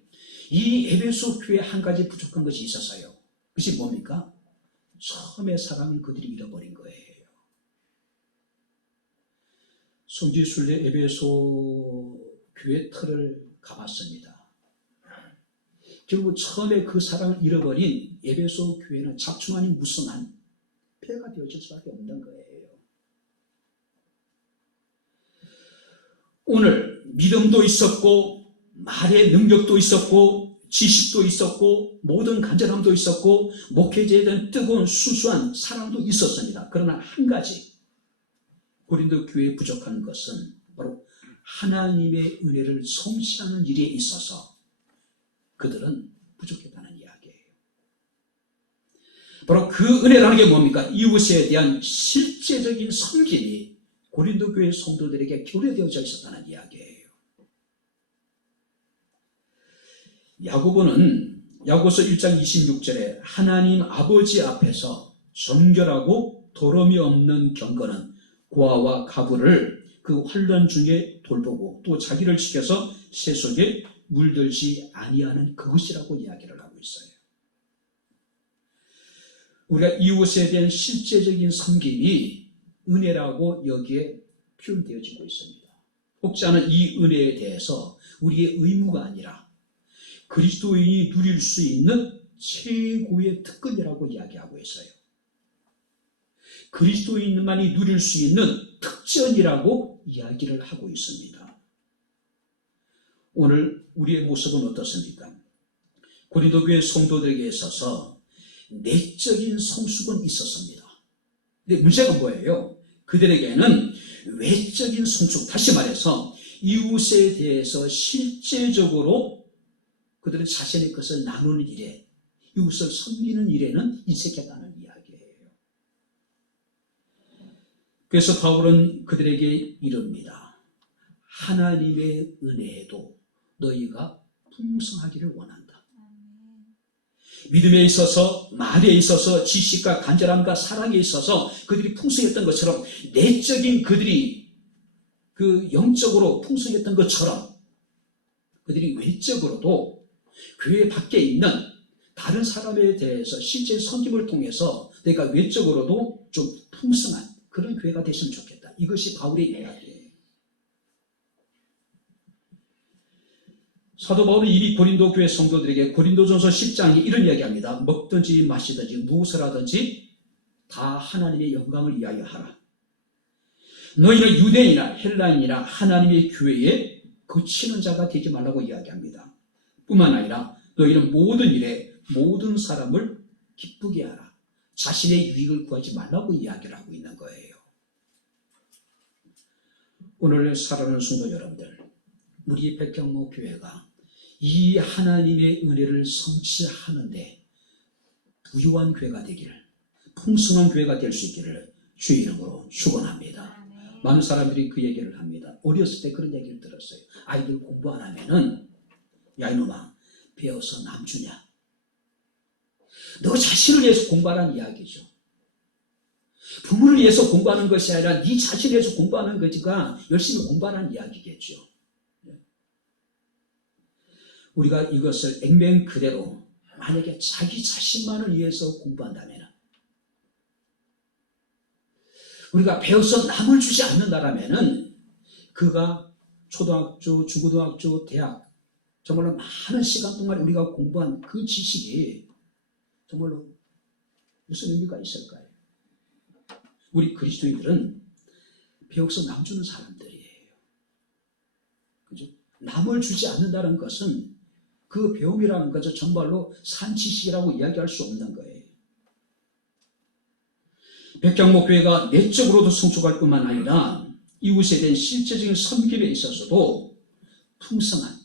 이 에베소 교회에 한 가지 부족한 것이 있었어요. 그것이 뭡니까? 처음의 사랑을 그들이 잃어버린 거예요. 성지순례 에베소 교회 틀을 가봤습니다. 결국 처음에 그 사랑을 잃어버린 에베소 교회는 잡충 아닌 무성한 폐가 되어질 수밖에 없는 거예요. 오늘 믿음도 있었고 말의 능력도 있었고 지식도 있었고 모든 간절함도 있었고 목회자에 대한 뜨거운 순수한 사랑도 있었습니다. 그러나 한 가지 고린도 교회에 부족한 것은 바로 하나님의 은혜를 성취하는 일에 있어서 그들은 부족했다는 이야기예요. 바로 그 은혜라는 게 뭡니까? 이웃에 대한 실제적인 섬김이 고린도 교회 성도들에게 교례되어져 있었다는 이야기예요. 야고보는 야고보서 1장 26절에 하나님 아버지 앞에서 정결하고 더러움이 없는 경건은 고아와 가부를 그 환난 중에 돌보고 또 자기를 지켜서 새 속에 물들지 아니하는 그것이라고 이야기를 하고 있어요. 우리가 이웃에 대한 실제적인 섬김이 은혜라고 여기에 표현되어지고 있습니다. 혹지 않은 이 은혜에 대해서 우리의 의무가 아니라 그리스도인이 누릴 수 있는 최고의 특권이라고 이야기하고 있어요. 그리스도인만이 누릴 수 있는 특전이라고 이야기를 하고 있습니다. 오늘 우리의 모습은 어떻습니까? 고린도 교회 성도들에게 있어서 내적인 성숙은 있었습니다. 근데 문제가 뭐예요? 그들에게는 외적인 성숙, 다시 말해서 이웃에 대해서 실제적으로 그들은 자신의 것을 나누는 일에, 이웃을 섬기는 일에는 인색했다는 이야기예요. 그래서 바울은 그들에게 이릅니다. 하나님의 은혜에도 너희가 풍성하기를 원한다. 믿음에 있어서, 말에 있어서, 지식과 간절함과 사랑에 있어서 그들이 풍성했던 것처럼, 내적인 그들이 그 영적으로 풍성했던 것처럼 그들이 외적으로도 교회 밖에 있는 다른 사람에 대해서 실제 섬김을 통해서 내가 외적으로도 좀 풍성한 그런 교회가 됐으면 좋겠다. 이것이 바울의 이야기예요. 사도 바울은 이미 고린도 교회 성도들에게 고린도전서 10장에 이런 이야기합니다. 먹든지 마시든지 무엇을 하든지 다 하나님의 영광을 위하여 하라. 너희는 유대인이나 헬라인이나 하나님의 교회에 그치는 자가 되지 말라고 이야기합니다. 뿐만 아니라 너희는 모든 일에 모든 사람을 기쁘게 하라. 자신의 유익을 구하지 말라고 이야기를 하고 있는 거예요. 오늘 사랑하는 성도 여러분들, 우리 백경로 교회가 이 하나님의 은혜를 성취하는데 부유한 교회가 되기를, 풍성한 교회가 될 수 있기를 주의 이름으로 축원합니다. 많은 사람들이 그 얘기를 합니다. 어렸을 때 그런 얘기를 들었어요. 아이들 공부 안 하면은, 야 이놈아 배워서 남 주냐, 너 자신을 위해서 공부하라는 이야기죠. 부모를 위해서 공부하는 것이 아니라 네 자신을 위해서 공부하는 거지가 열심히 공부하라는 이야기겠죠. 우리가 이것을 액면 그대로 만약에 자기 자신만을 위해서 공부한다면, 우리가 배워서 남을 주지 않는다라면 그가 초등학교, 중고등학교, 대학 정말로 많은 시간 동안 우리가 공부한 그 지식이 정말로 무슨 의미가 있을까요? 우리 그리스도인들은 배워서 남 주는 사람들이에요. 그죠? 남을 주지 않는다는 것은 그 배움이라는 것은 정말로 산지식이라고 이야기할 수 없는 거예요. 백경목교회가 내적으로도 성숙할 뿐만 아니라 이웃에 대한 실제적인 섬김에 있어서도 풍성한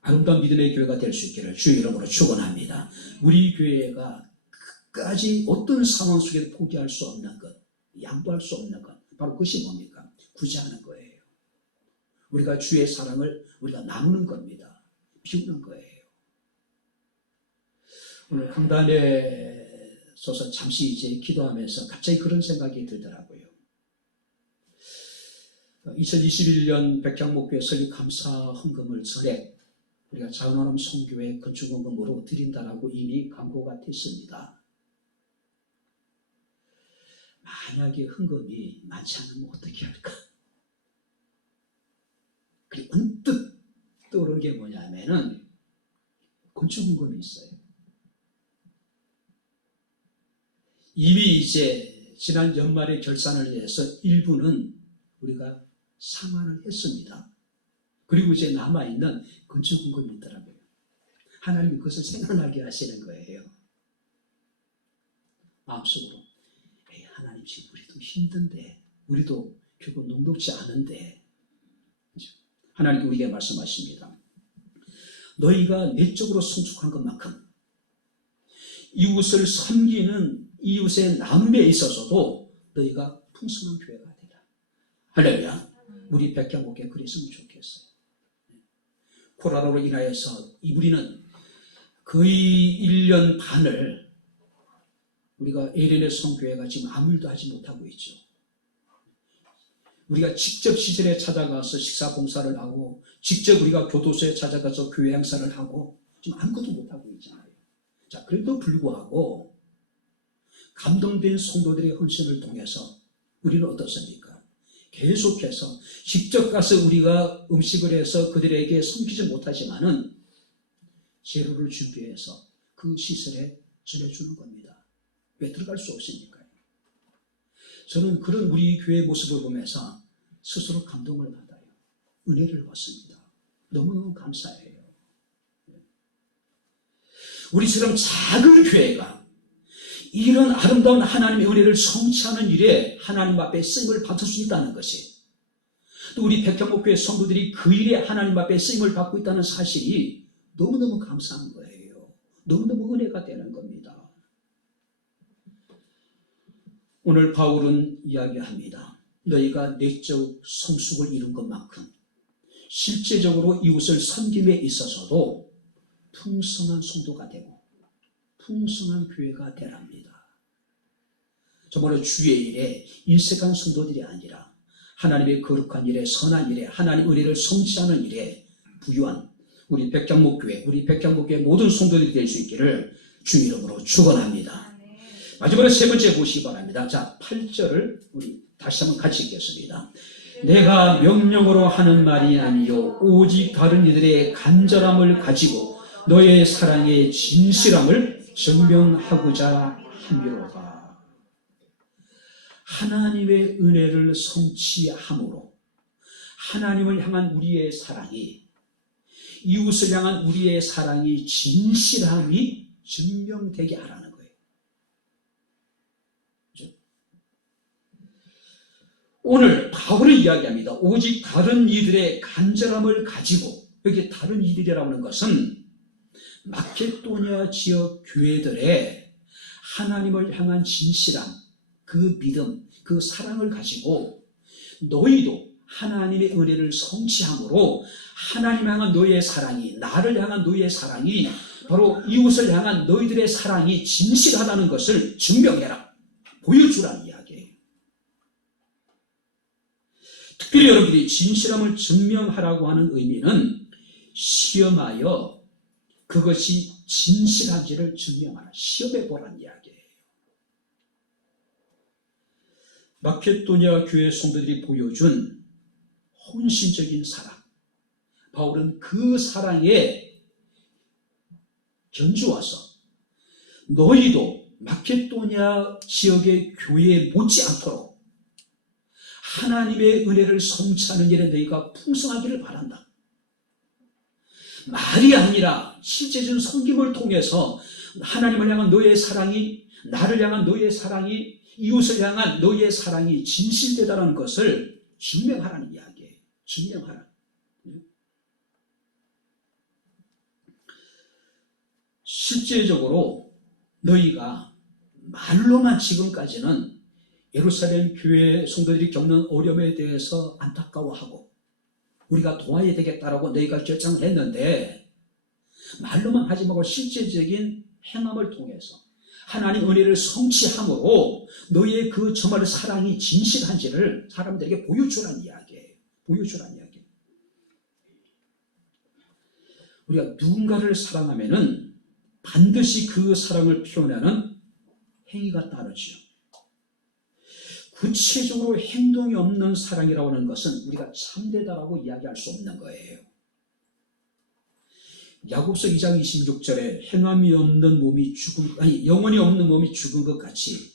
아름다운 믿음의 교회가 될 수 있기를 주의 이름으로 축원합니다. 우리 교회가 끝까지 어떤 상황 속에도 포기할 수 없는 것, 양보할 수 없는 것, 바로 그것이 뭡니까? 구제하는 거예요. 우리가 주의 사랑을 우리가 나누는 겁니다. 비우는 거예요. 오늘 강단에 서서 잠시 이제 기도하면서 갑자기 그런 생각이 들더라고요. 2021년 백향목교회 설립 감사 헌금을 전에 우리가 자은하람 성교회 건축 헌금으로 드린다라고 이미 광고가 됐습니다. 만약에 헌금이 많지 않으면 어떻게 할까? 그리고 언뜻 떠오르는 게 뭐냐면은 건축 헌금이 있어요. 이미 이제 지난 연말에 결산을 해서 일부는 우리가 상환을 했습니다. 그리고 이제 남아있는 건축 헌금이 있더라고요. 하나님이 그것을 생각나게 하시는 거예요. 마음속으로 에이, 하나님 지금 우리도 힘든데, 우리도 결국 녹록지 않은데, 하나님께 우리에게 말씀하십니다. 너희가 내적으로 성숙한 것만큼 이웃을 섬기는 이웃의 나눔에 있어서도 너희가 풍성한 교회가 되라. 할렐루야. 우리 백향목교회 그랬으면 좋겠어요. 코로나로 인하여서 우리는 거의 1년 반을 우리가 에렌의 성교회가 지금 아무 일도 하지 못하고 있죠. 우리가 직접 시설에 찾아가서 식사 봉사를 하고, 직접 우리가 교도소에 찾아가서 교회 행사를 하고, 지금 아무것도 못하고 있잖아요. 자, 그래도 불구하고 감동된 성도들의 헌신을 통해서 우리는 어떻습니까? 계속해서 직접 가서 우리가 음식을 해서 그들에게 섬기지 못하지만은 재료를 준비해서 그 시설에 전해주는 겁니다. 왜 들어갈 수 없으니까요. 저는 그런 우리 교회의 모습을 보면서 스스로 감동을 받아요. 은혜를 받습니다. 너무너무 감사해요. 우리처럼 작은 교회가 이런 아름다운 하나님의 은혜를 성취하는 일에 하나님 앞에 쓰임을 받을 수 있다는 것이, 또 우리 백향목교회 성도들이 그 일에 하나님 앞에 쓰임을 받고 있다는 사실이 너무너무 감사한 거예요. 너무너무 은혜가 되는 겁니다. 오늘 바울은 이야기합니다. 너희가 내적 성숙을 이룬 것만큼 실제적으로 이웃을 섬김에 있어서도 풍성한 성도가 되고 풍성한 교회가 되랍니다. 정말로 주의 일에 인색한 성도들이 아니라 하나님의 거룩한 일에, 선한 일에, 하나님 은혜를 성취하는 일에 부유한 우리 백향목교회, 모든 성도들이 될 수 있기를 주 이름으로 축원합니다. 마지막으로 세 번째 보시기 바랍니다. 자, 8절을 우리 다시 한번 같이 읽겠습니다. 내가 명령으로 하는 말이 아니요 오직 다른 이들의 간절함을 가지고 너의 사랑의 진실함을 증명하고자 함이로다. 하나님의 은혜를 성취함으로 하나님을 향한 우리의 사랑이, 이웃을 향한 우리의 사랑이 진실함이 증명되게 하라는 거예요. 그렇죠? 오늘 바울은 이야기합니다. 오직 다른 이들의 간절함을 가지고, 여기 다른 이들이라고 하는 것은 마케도니아 지역 교회들의 하나님을 향한 진실함, 그 믿음, 그 사랑을 가지고 너희도 하나님의 은혜를 성취함으로 하나님 향한 너희의 사랑이, 나를 향한 너희의 사랑이, 바로 이웃을 향한 너희들의 사랑이 진실하다는 것을 증명해라, 보여주라는 이야기예요. 특별히 여러분들이 진실함을 증명하라고 하는 의미는 시험하여 그것이 진실한지를 증명하라, 시험해보라는 이야기예요. 마케도니아 교회 성도들이 보여준 헌신적인 사랑, 바울은 그 사랑에 견주어서 너희도 마케도니아 지역의 교회에 못지않도록 하나님의 은혜를 성취하는 일에 너희가 풍성하기를 바란다. 말이 아니라 실제적인 섬김을 통해서 하나님을 향한 너희의 사랑이, 나를 향한 너희의 사랑이, 이웃을 향한 너희의 사랑이 진실되다는 것을 증명하라는 이야기예요. 증명하라. 실제적으로 너희가 말로만 지금까지는 예루살렘 교회 성도들이 겪는 어려움에 대해서 안타까워하고 우리가 도와야 되겠다라고 너희가 결정을 했는데, 말로만 하지 말고 실제적인 행함을 통해서 하나님 은혜를 성취함으로 너희의 그 정말 사랑이 진실한지를 사람들에게 보여주라는 이야기예요. 보여주라는 이야기예요. 우리가 누군가를 사랑하면은 반드시 그 사랑을 표현하는 행위가 따르죠. 구체적으로 행동이 없는 사랑이라고 하는 것은 우리가 참되다라고 이야기할 수 없는 거예요. 야고보서 2장 26절에 행함이 없는 몸이 영혼이 없는 몸이 죽은 것 같이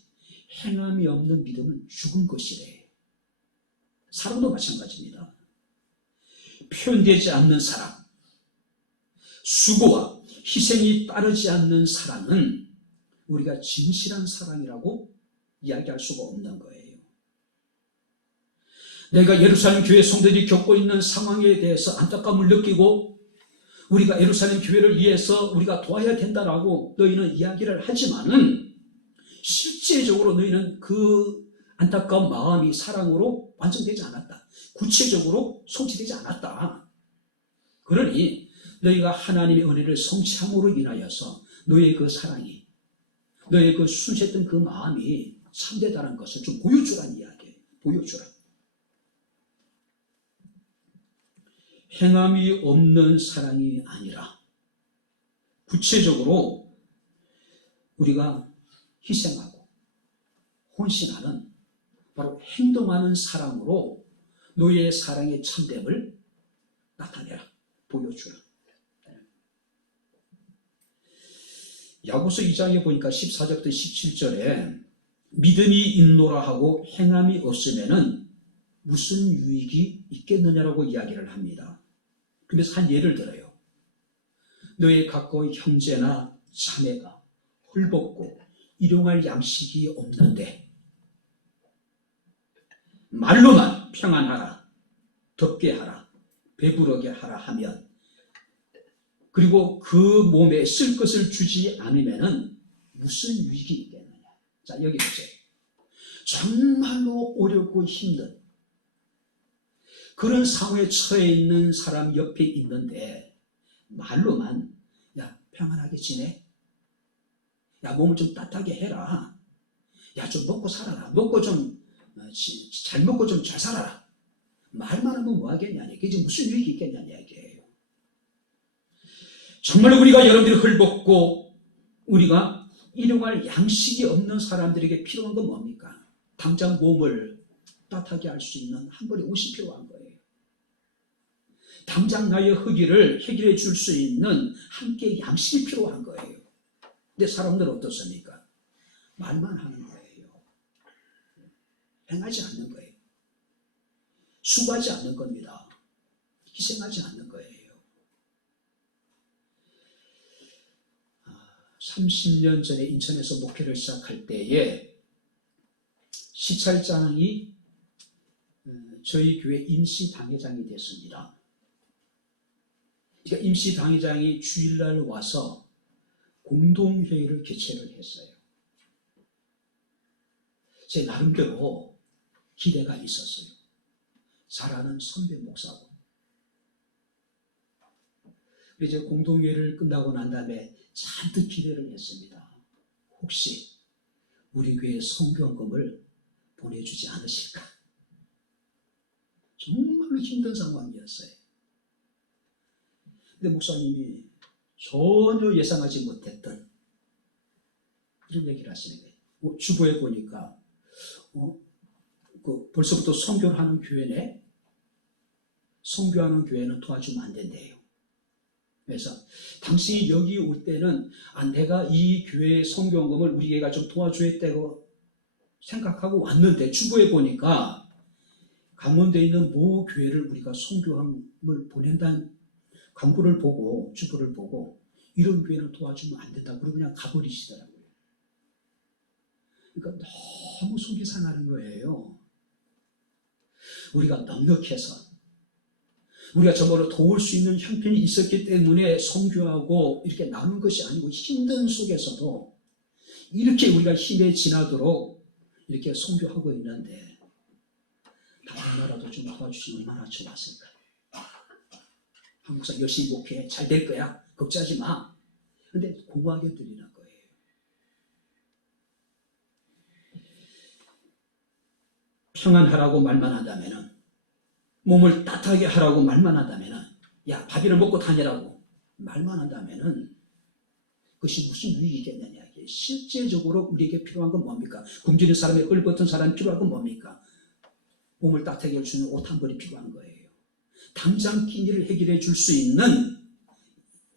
행함이 없는 믿음은 죽은 것이래. 사랑도 마찬가지입니다. 표현되지 않는 사랑, 수고와 희생이 따르지 않는 사랑은 우리가 진실한 사랑이라고 이야기할 수가 없는 거예요. 내가 예루살렘 교회 성도들이 겪고 있는 상황에 대해서 안타까움을 느끼고 우리가 예루살렘 교회를 위해서 우리가 도와야 된다라고 너희는 이야기를 하지만은 실제적으로 너희는 그 안타까운 마음이 사랑으로 완성되지 않았다. 구체적으로 성취되지 않았다. 그러니 너희가 하나님의 은혜를 성취함으로 인하여서 너희의 그 사랑이, 너희의 그 순수했던 그 마음이 참되다는 것을 좀 보여주라는 이야기예요. 보여주라. 행함이 없는 사랑이 아니라 구체적으로 우리가 희생하고 헌신하는, 바로 행동하는 사랑으로 너희의 사랑의 참됨을 나타내라, 보여주라. 야고보서 2장에 보니까 14절부터 17절에 믿음이 있노라 하고 행함이 없으면은 무슨 유익이 있겠느냐라고 이야기를 합니다. 그래서 한 예를 들어요. 너의 가까운 형제나 자매가 헐벗고 일용할 양식이 없는데 말로만 평안하라, 덥게 하라, 배부르게 하라 하면, 그리고 그 몸에 쓸 것을 주지 않으면 무슨 유익이 있겠느냐. 자, 여기 보세요. 정말로 어렵고 힘든, 그런 상황에 처해 있는 사람 옆에 있는데 말로만 야 평안하게 지내, 야 몸을 좀 따뜻하게 해라, 야 좀 먹고 살아라, 먹고 좀 잘 먹고 좀 잘 살아라, 말만 하면 뭐 하겠냐, 그게 무슨 유익이 있겠냐는 이야기예요. 정말로 우리가 여러분들이 헐벗고 우리가 일용할 양식이 없는 사람들에게 필요한 건 뭡니까? 당장 몸을 따뜻하게 할 수 있는 한 벌의 옷이 필요한 거예요. 당장 나의 허기를 해결해 줄 수 있는 한 끼의 양식이 필요한 거예요. 근데 사람들은 어떻습니까? 말만 하는 거예요. 행하지 않는 거예요. 수고하지 않는 겁니다. 희생하지 않는 거예요. 30년 전에 인천에서 목회를 시작할 때에 시찰장이 저희 교회 임시 당회장이 됐습니다. 그러니까 임시 당회장이 주일날 와서 공동회의를 개최를 했어요. 제 나름대로 기대가 있었어요. 잘 아는 선배 목사고. 이제 공동회의를 끝나고 난 다음에 잔뜩 기대를 했습니다. 혹시 우리 교회 성경금을 보내주지 않으실까? 정말로 힘든 상황이었어요. 근데 목사님이 전혀 예상하지 못했던 이런 얘기를 하시는 거예요. 주보에 보니까 벌써부터 선교를 하는 교회네, 선교하는 교회는 도와주면 안 된대요. 그래서 당신이 여기 올 때는 내가 이 교회의 선교금을 우리 교회가 좀 도와주겠다고 생각하고 왔는데 주보에 보니까 강원도에 있는 모 교회를 우리가 선교함을 보낸다는 광고를 보고 주보를 보고 이런 교회는 도와주면 안 된다고 그러고 그냥 가버리시더라고요. 그러니까 너무 속이 상하는 거예요. 우리가 넉넉해서 우리가 저거로 도울 수 있는 형편이 있었기 때문에 선교하고 이렇게 나눈 것이 아니고 힘든 속에서도 이렇게 우리가 힘에 지나도록 이렇게 선교하고 있는데 다른 나라도 좀 도와주시면 얼마나 좋았을까. 한국사 열심히 목회해, 잘 될 거야, 걱정하지 마. 근데 공허하게 들리는 거예요. 평안하라고 말만 한다면은, 몸을 따뜻하게 하라고 말만 한다면은, 야 밥이를 먹고 다니라고 말만 한다면은 그것이 무슨 유익이 있겠느냐. 실제적으로 우리에게 필요한 건 뭡니까? 굶주린 사람에 헐벗은 사람이 필요한 건 뭡니까? 몸을 따뜻하게 해주는 옷 한 벌이 필요한 거예요. 당장 끼니를 해결해 줄 수 있는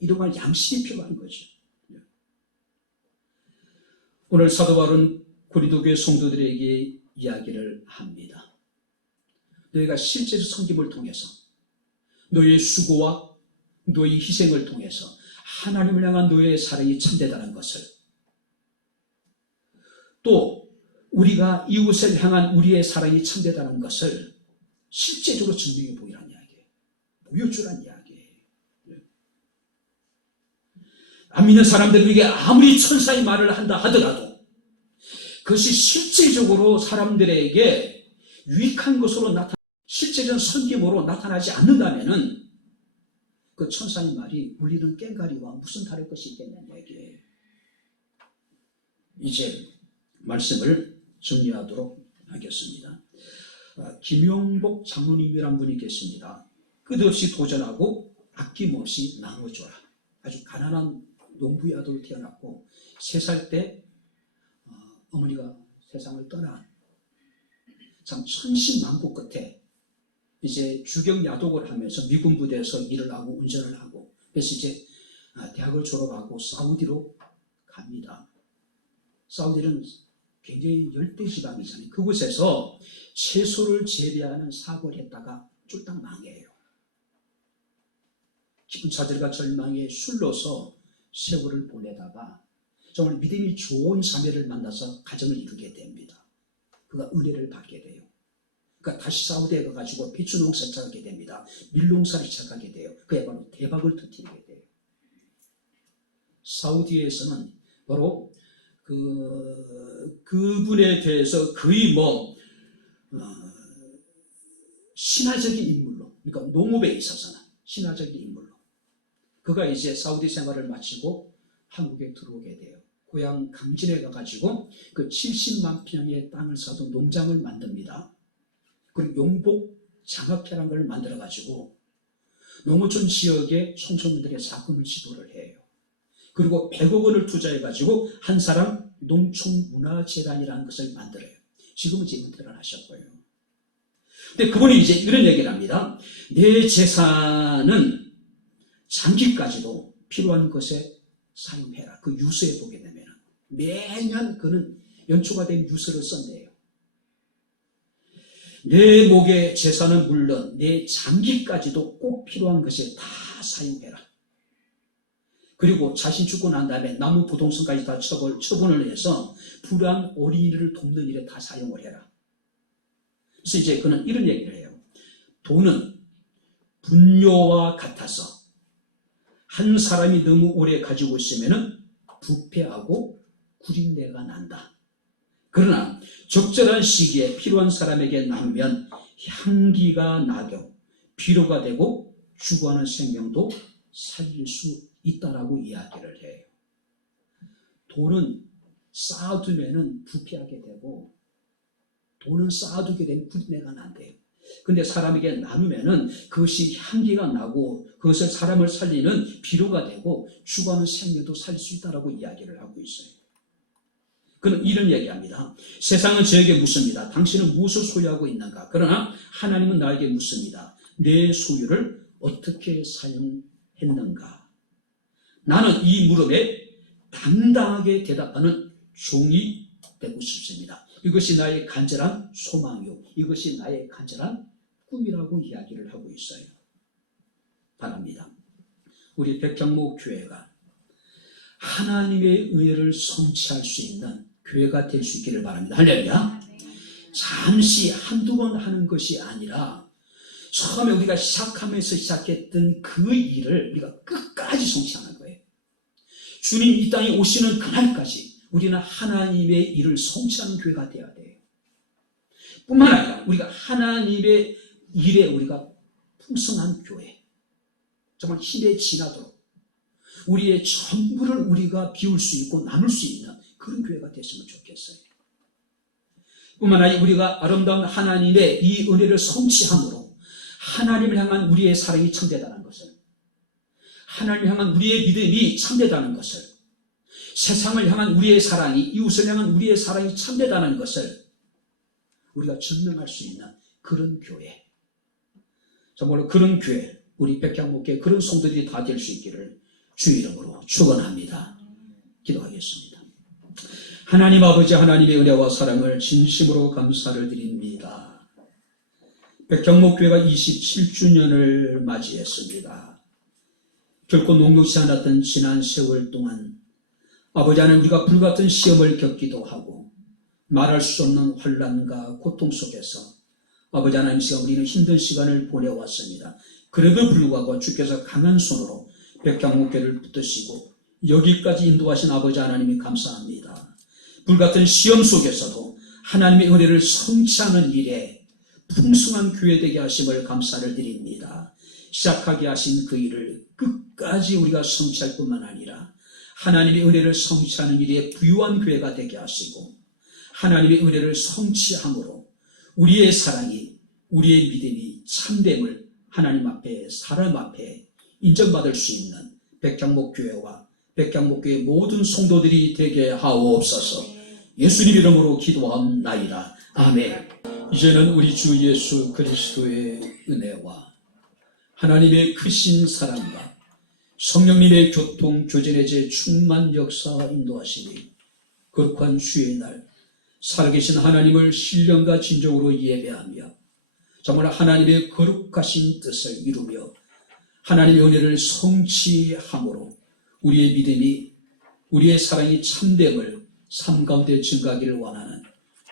이러한 양식이 필요한 거죠. 오늘 사도 바울은 고린도 교회 성도들에게 이야기를 합니다. 너희가 실제로 섬김을 통해서, 너희의 수고와 너희 희생을 통해서 하나님을 향한 너희의 사랑이 참되다는 것을, 또 우리가 이웃을 향한 우리의 사랑이 참되다는 것을 실제적으로 증명해 보이라는 이야기예요. 보여주라는 이야기예요. 안 믿는 사람들에게 아무리 천사의 말을 한다 하더라도 그것이 실제적으로 사람들에게 유익한 것으로 실제적인 섬김으로 나타나지 않는다면은 그 천사의 말이 울리는 꽹과리와 무슨 다를 것이 있겠냐는 얘기예요. 이제 말씀을 정리하도록 하겠습니다. 김용복 장로님이란 분이 계십니다. 끝없이 도전하고 아낌없이 나눠줘라. 아주 가난한 농부의 아들로 태어났고 3살 때 어머니가 세상을 떠나 참 천신만고 끝에 이제 주경야독을 하면서 미군 부대에서 일을 하고 운전을 하고, 그래서 이제 대학을 졸업하고 사우디로 갑니다. 사우디는 굉장히 열대지방이잖아요. 그곳에서 채소를 재배하는 사업을 했다가 쫄딱 망해요. 기쁜 자들과 절망에 술러서 세월을 보내다가 정말 믿음이 좋은 자매를 만나서 가정을 이루게 됩니다. 그가 은혜를 받게 돼요. 그러니까 다시 사우디에 가가지고 배추 농사를 시작하게 됩니다. 밀농사를 시작하게 돼요. 그야말로 대박을 터뜨리게 돼요. 사우디에서는 바로 그분에 대해서 거의 신화적인 인물로, 그러니까 농업에 있어서는 신화적인 인물로, 그가 이제 사우디 생활을 마치고 한국에 들어오게 돼요. 고향 강진에 가가지고 그 70만 평의 땅을 사둔 농장을 만듭니다. 그리고 용복 장학회라는 걸 만들어가지고 농어촌 지역의 청소년들의 자금을 지도를 해요. 그리고 100억 원을 투자해가지고 한 사람 농촌문화재단이라는 것을 만들어요. 지금은 이제 은퇴를 하셨고요. 근데 그분이 이제 이런 얘기를 합니다. 내 재산은 장기까지도 필요한 것에 사용해라. 그 유서에 보게 되면 매년 그는 연초가 된 유서를 쓴대요. 내 목의 재산은 물론 내 장기까지도 꼭 필요한 것에 다 사용해라. 그리고 자신 죽고 난 다음에 나무 부동산까지 다 처분을 해서 불우한 어린이를 돕는 일에 다 사용을 해라. 그래서 이제 그는 이런 얘기를 해요. 돈은 분뇨와 같아서 한 사람이 너무 오래 가지고 있으면 부패하고 구린내가 난다. 그러나 적절한 시기에 필요한 사람에게 나누면 향기가 나고 비료가 되고 죽어가는 생명도 살릴 수 있다라고 이야기를 해요. 돈은 쌓아두면 부패하게 되고 돈은 쌓아두게 되면 구린내가 난대요. 근데 사람에게 나누면은 그것이 향기가 나고 그것을 사람을 살리는 비료가 되고 죽어가는 생명도 살릴 수 있다라고 이야기를 하고 있어요. 그는 이런 얘기합니다. 세상은 저에게 묻습니다. 당신은 무엇을 소유하고 있는가? 그러나 하나님은 나에게 묻습니다. 내 소유를 어떻게 사용했는가? 나는 이 물음에 당당하게 대답하는 종이 되고 싶습니다. 이것이 나의 간절한 소망이요, 이것이 나의 간절한 꿈이라고 이야기를 하고 있어요. 바랍니다. 우리 백향목 교회가 하나님의 은혜를 성취할 수 있는 교회가 될 수 있기를 바랍니다. 할렐루야. 잠시 한두 번 하는 것이 아니라 처음에 우리가 시작하면서 시작했던 그 일을 우리가 끝까지 성취하는 거예요. 주님 이 땅에 오시는 그날까지 우리는 하나님의 일을 성취하는 교회가 되어야 돼요. 뿐만 아니라 우리가 하나님의 일에 우리가 풍성한 교회, 정말 힘에 지나도록 우리의 전부를 우리가 비울 수 있고 나눌 수 있는 그런 교회가 됐으면 좋겠어요. 뿐만 아니라 우리가 아름다운 하나님의 이 은혜를 성취함으로 하나님을 향한 우리의 사랑이 참되다는 것을, 하나님을 향한 우리의 믿음이 참되다는 것을, 세상을 향한 우리의 사랑이, 이웃을 향한 우리의 사랑이 참되다는 것을 우리가 증명할 수 있는 그런 교회, 정말로 그런 교회, 우리 백향목교회 그런 성도들이 다 될 수 있기를 주 이름으로 축원합니다. 기도하겠습니다. 하나님 아버지, 하나님의 은혜와 사랑을 진심으로 감사를 드립니다. 백향목교회가 27주년을 맞이했습니다. 결코 녹록지 않았던 지난 세월 동안 아버지 하나님, 우리가 불같은 시험을 겪기도 하고 말할 수 없는 환난과 고통 속에서 아버지 하나님, 우리는 힘든 시간을 보내왔습니다. 그래도 불구하고 주께서 강한 손으로 백향목교회를 붙드시고 여기까지 인도하신 아버지 하나님이 감사합니다. 불같은 시험 속에서도 하나님의 은혜를 성취하는 일에 풍성한 교회 되게 하심을 감사를 드립니다. 시작하게 하신 그 일을 끝까지 우리가 성취할 뿐만 아니라 하나님의 은혜를 성취하는 일에 부유한 교회가 되게 하시고 하나님의 은혜를 성취함으로 우리의 사랑이, 우리의 믿음이 참됨을 하나님 앞에, 사람 앞에 인정받을 수 있는 백향목교회와 백향목교회 모든 성도들이 되게 하옵소서. 예수님 이름으로 기도합나이다. 아멘. 이제는 우리 주 예수 그리스도의 은혜와 하나님의 크신 사랑과 성령님의 교통, 교제의 제 충만 역사 인도하시니 거룩한 주의 날 살아계신 하나님을 신령과 진정으로 예배하며 정말 하나님의 거룩하신 뜻을 이루며 하나님의 은혜를 성취함으로 우리의 믿음이, 우리의 사랑이 참됨을 삶 가운데 증가하기를 원하는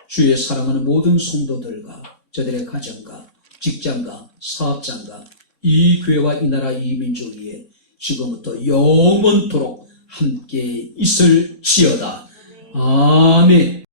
주의 사랑하는 모든 성도들과 저들의 가정과 직장과 사업장과 이 교회와 이 나라 이 민족 위에 지금부터 영원토록 함께 있을지어다. 아멘.